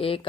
1